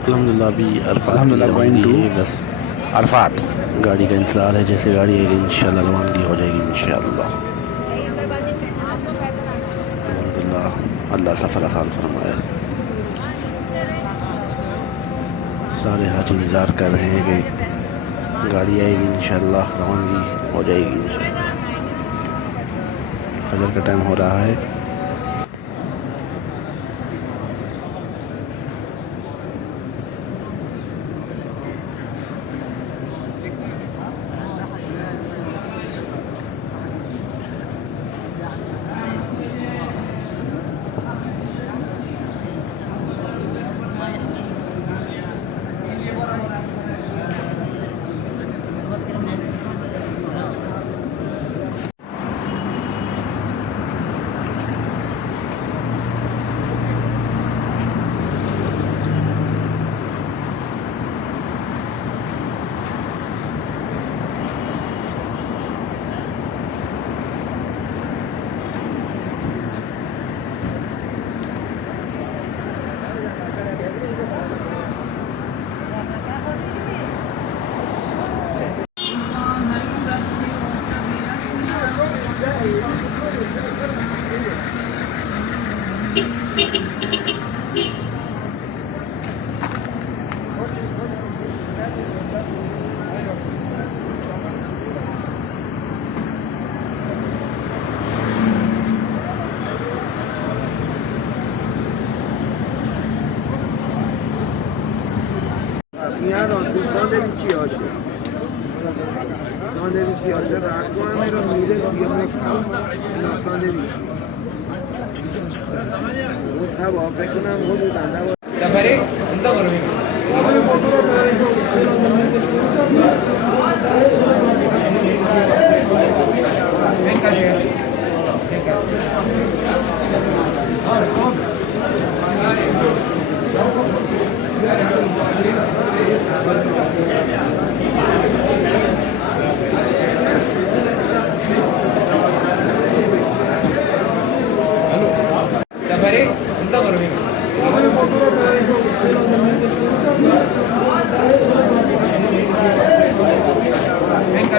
अल्हम्दुलिल्लाह अभी अरफात की गोइंग टू रवानगी है, बस अरफात। गाड़ी का इंतज़ार है। जैसे गाड़ी आएगी इंशाल्लाह रवानगी हो जाएगी इंशाल्लाह। अल्हम्दुलिल्लाह अल्लाह सफ़र आसान फरमाए। सारे हाजी इंतज़ार कर रहे हैं कि गाड़ी आएगी इंशाल्लाह रवानगी हो जाएगी इंशाल्लाह। फजर का टाइम हो रहा है। Iaro, tu sandvici oggi. Sandvici oggi, raccogliere un mille di no sandvici. Usah bawa pekuna mau tanda. Safari, entah berapa. Safari, entah berapa. Venga,